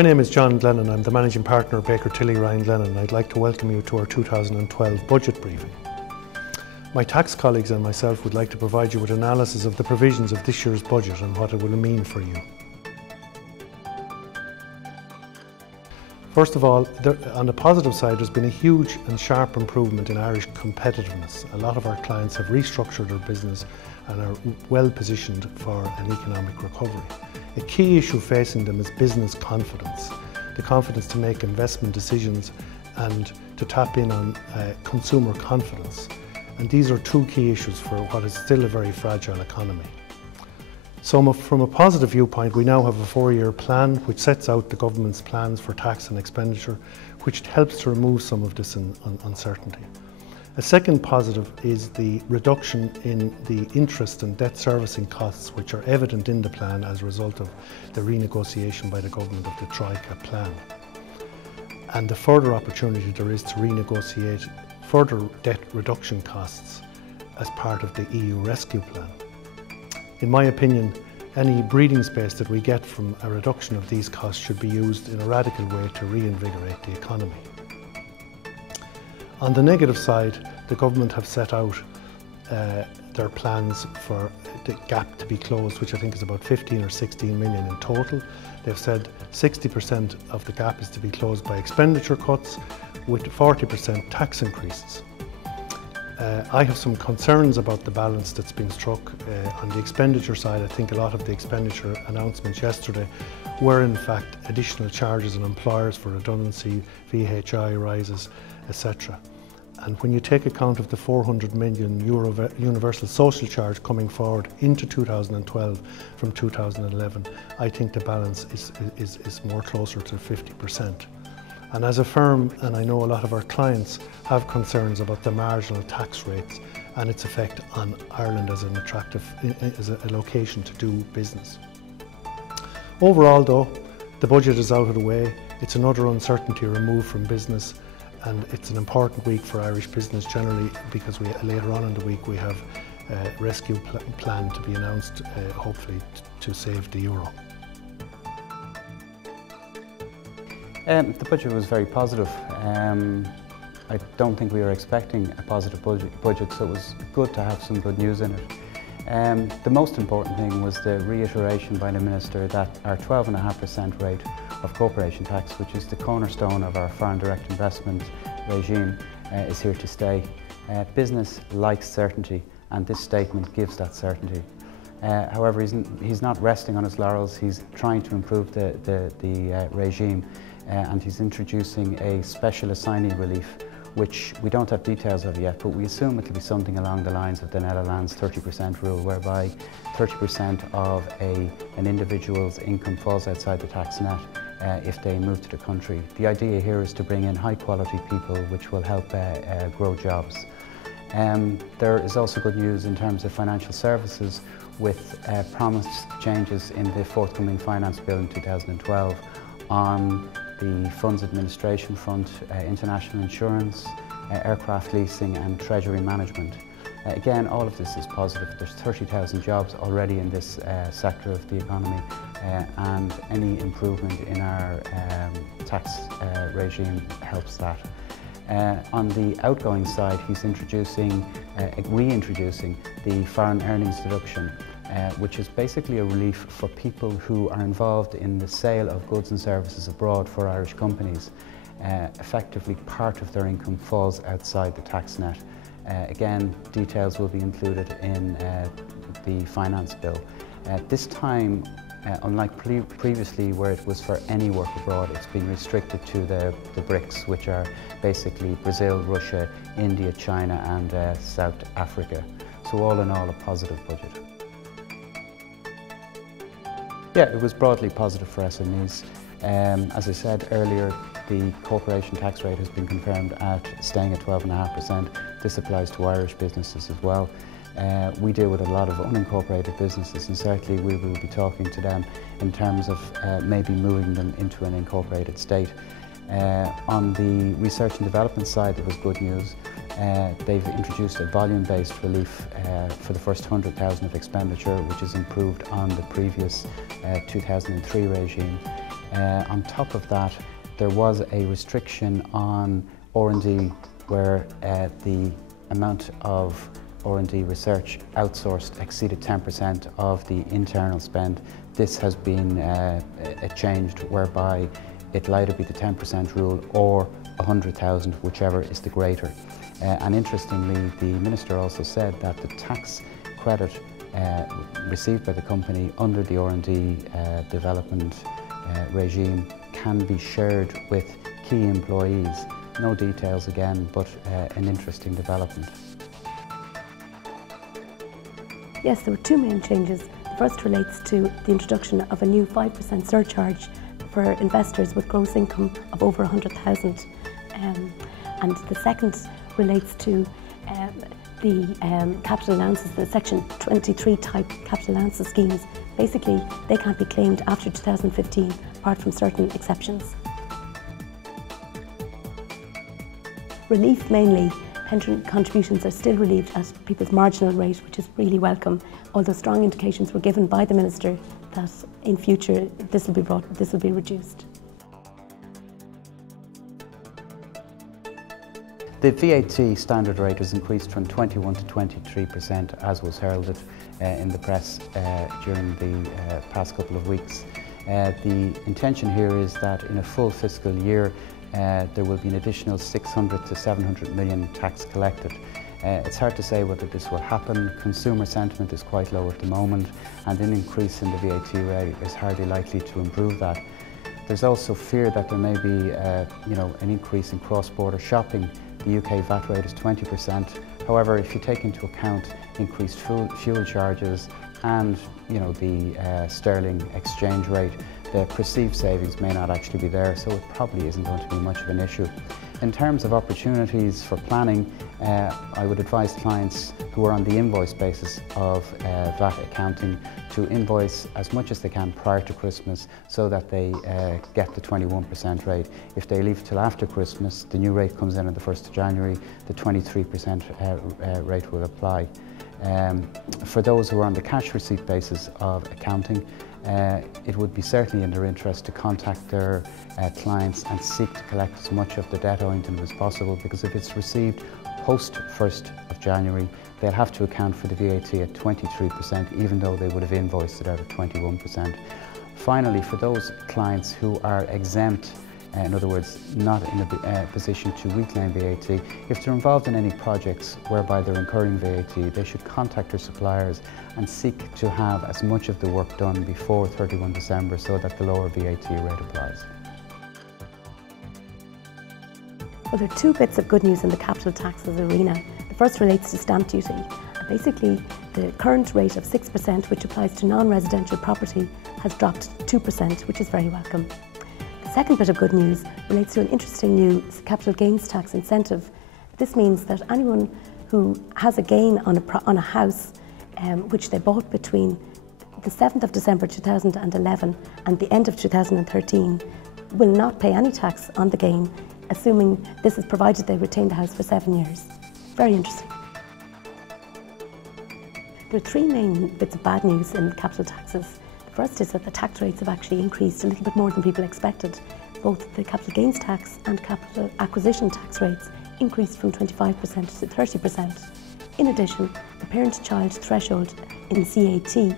My name is John Glennon. I'm the Managing Partner of Baker Tilly Ryan Glennon. I'd like to welcome you to our 2012 budget briefing. My tax colleagues and myself would like to provide you with analysis of the provisions of this year's budget and what it will mean for you. First of all, on the positive side, there's been a huge and sharp improvement in Irish competitiveness. A lot of our clients have restructured their business and are well positioned for an economic recovery. A key issue facing them is business confidence, the confidence to make investment decisions and to tap in on consumer confidence. And these are two key issues for what is still a very fragile economy. So from a positive viewpoint, we now have a 4-year plan which sets out the government's plans for tax and expenditure, which helps to remove some of this uncertainty. A second positive is the reduction in the interest and debt servicing costs, which are evident in the plan as a result of the renegotiation by the government of the Troika plan. And the further opportunity there is to renegotiate further debt reduction costs as part of the EU rescue plan. In my opinion, any breathing space that we get from a reduction of these costs should be used in a radical way to reinvigorate the economy. On the negative side, the government have set out their plans for the gap to be closed, which I think is about 15 or 16 million in total. They've said 60% of the gap is to be closed by expenditure cuts with 40% tax increases. I have some concerns about the balance that's been struck. On the expenditure side, I think a lot of the expenditure announcements yesterday were in fact additional charges on employers for redundancy, VHI rises, etc. And when you take account of the €400 million universal social charge coming forward into 2012 from 2011, I think the balance is more closer to 50%. And as a firm, and I know a lot of our clients have concerns about the marginal tax rates and its effect on Ireland as an attractive, as a location to do business. Overall though, the budget is out of the way. It's another uncertainty removed from business, and it's an important week for Irish business generally, because later on in the week we have a rescue plan to be announced, hopefully to save the euro. The budget was very positive. I don't think we were expecting a positive budget, so it was good to have some good news in it. The most important thing was the reiteration by the Minister that our 12.5% rate of corporation tax, which is the cornerstone of our foreign direct investment regime, is here to stay. Business likes certainty, and this statement gives that certainty. However, he's not resting on his laurels. He's trying to improve the regime, and he's introducing a special assignee relief, which we don't have details of yet, but we assume it will be something along the lines of the Netherlands 30% rule, whereby 30% of an individual's income falls outside the tax net if they move to the country. The idea here is to bring in high quality people, which will help grow jobs. There is also good news in terms of financial services, with promised changes in the forthcoming finance bill in 2012 on the funds administration front, international insurance, aircraft leasing and treasury management. Again, all of this is positive. There's 30,000 jobs already in this sector of the economy, and any improvement in our tax regime helps that. On the outgoing side, he's reintroducing the foreign earnings deduction, which is basically a relief for people who are involved in the sale of goods and services abroad for Irish companies. Effectively, part of their income falls outside the tax net. Again, details will be included in the finance bill. This time, unlike previously where it was for any work abroad, it's been restricted to the BRICS, which are basically Brazil, Russia, India, China and South Africa. So all in all, a positive budget. Yeah, it was broadly positive for SMEs. As I said earlier, the corporation tax rate has been confirmed at staying at 12.5%. This applies to Irish businesses as well. We deal with a lot of unincorporated businesses, and certainly we will be talking to them in terms of maybe moving them into an incorporated state. On the research and development side, it was good news. They've introduced a volume-based relief for the first 100,000 of expenditure, which is improved on the previous 2003 regime. On top of that, there was a restriction on R&D where the amount of R&D research outsourced exceeded 10% of the internal spend. This has been changed, whereby it'll either be the 10% rule or 100,000, whichever is the greater. And interestingly, the Minister also said that the tax credit received by the company under the R&D development regime can be shared with key employees. No details again, but an interesting development. Yes, there were two main changes. The first relates to the introduction of a new 5% surcharge for investors with gross income of over 100,000. And the second relates to the capital allowances, the Section 23 type capital allowances schemes. Basically, they can't be claimed after 2015, apart from certain exceptions. Relief mainly. Pension contributions are still relieved at people's marginal rate, which is really welcome, although strong indications were given by the Minister that in future this will be reduced. The VAT standard rate has increased from 21% to 23%, as was heralded in the press during the past couple of weeks. The intention here is that in a full fiscal year there will be an additional 600 to 700 million tax collected. It's hard to say whether this will happen. Consumer sentiment is quite low at the moment, and an increase in the VAT rate is hardly likely to improve that. There's also fear that there may be an increase in cross-border shopping. The UK VAT rate is 20%. However, if you take into account increased fuel charges and the sterling exchange rate, the perceived savings may not actually be there, so it probably isn't going to be much of an issue. In terms of opportunities for planning, I would advise clients who are on the invoice basis of VAT accounting to invoice as much as they can prior to Christmas so that they get the 21% rate. If they leave till after Christmas, the new rate comes in on the 1st of January, the 23% rate will apply. For those who are on the cash receipt basis of accounting, it would be certainly in their interest to contact their clients and seek to collect as much of the debt owing to them as possible, because if it's received post 1st of January, they'll have to account for the VAT at 23%, even though they would have invoiced it out at 21%. Finally, for those clients who are exempt, in other words, not in a position to reclaim VAT, if they're involved in any projects whereby they're incurring VAT, they should contact their suppliers and seek to have as much of the work done before 31 December so that the lower VAT rate applies. Well, there are two bits of good news in the capital taxes arena. The first relates to stamp duty. Basically, the current rate of 6%, which applies to non-residential property, has dropped to 2%, which is very welcome. The second bit of good news relates to an interesting new capital gains tax incentive. This means that anyone who has a gain on a house which they bought between the 7th of December 2011 and the end of 2013 will not pay any tax on the gain, assuming this is provided they retain the house for 7 years. Very interesting. There are three main bits of bad news in capital taxes. The first is that the tax rates have actually increased a little bit more than people expected. Both the capital gains tax and capital acquisition tax rates increased from 25% to 30%. In addition, the parent-child threshold in CAT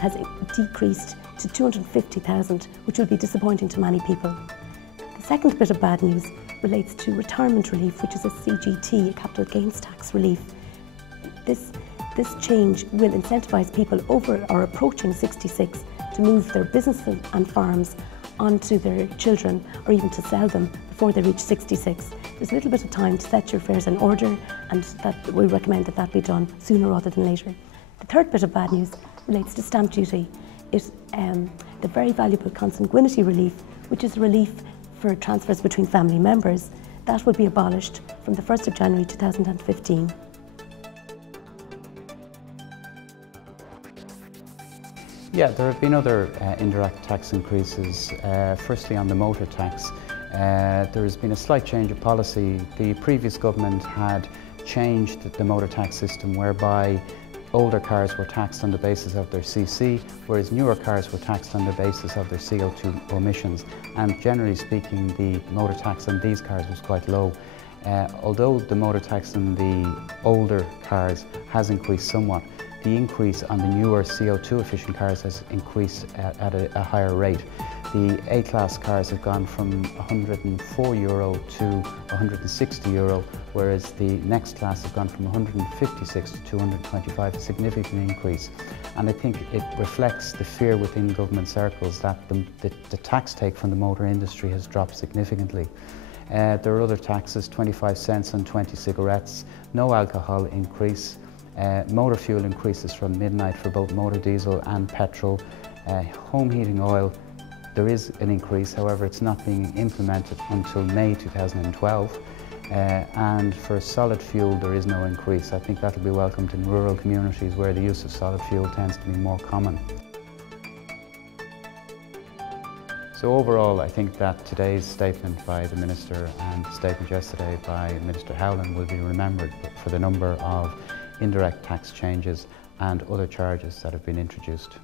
has decreased to 250,000, which will be disappointing to many people. The second bit of bad news relates to retirement relief, which is a CGT, a capital gains tax relief. This change will incentivise people over or approaching 66 to move their businesses and farms onto their children, or even to sell them before they reach 66. There's a little bit of time to set your affairs in order, and that we recommend that be done sooner rather than later. The third bit of bad news relates to stamp duty. The very valuable consanguinity relief, which is relief for transfers between family members, that will be abolished from the 1st of January 2015. Yeah, there have been other indirect tax increases. Firstly, on the motor tax, there has been a slight change of policy. The previous government had changed the motor tax system whereby older cars were taxed on the basis of their CC, whereas newer cars were taxed on the basis of their CO2 emissions. And generally speaking, the motor tax on these cars was quite low. Although the motor tax on the older cars has increased somewhat, the increase on the newer CO2 efficient cars has increased at a higher rate. The A-class cars have gone from €104 to €160, whereas the next class have gone from 156 to 225, a significant increase. And I think it reflects the fear within government circles that the tax take from the motor industry has dropped significantly. There are other taxes, 25 cents on 20 cigarettes, no alcohol increase, motor fuel increases from midnight for both motor diesel and petrol, home heating oil. There is an increase, however it's not being implemented until May 2012, and for solid fuel there is no increase. I think that will be welcomed in rural communities where the use of solid fuel tends to be more common. So overall, I think that today's statement by the Minister and the statement yesterday by Minister Howland will be remembered for the number of indirect tax changes and other charges that have been introduced.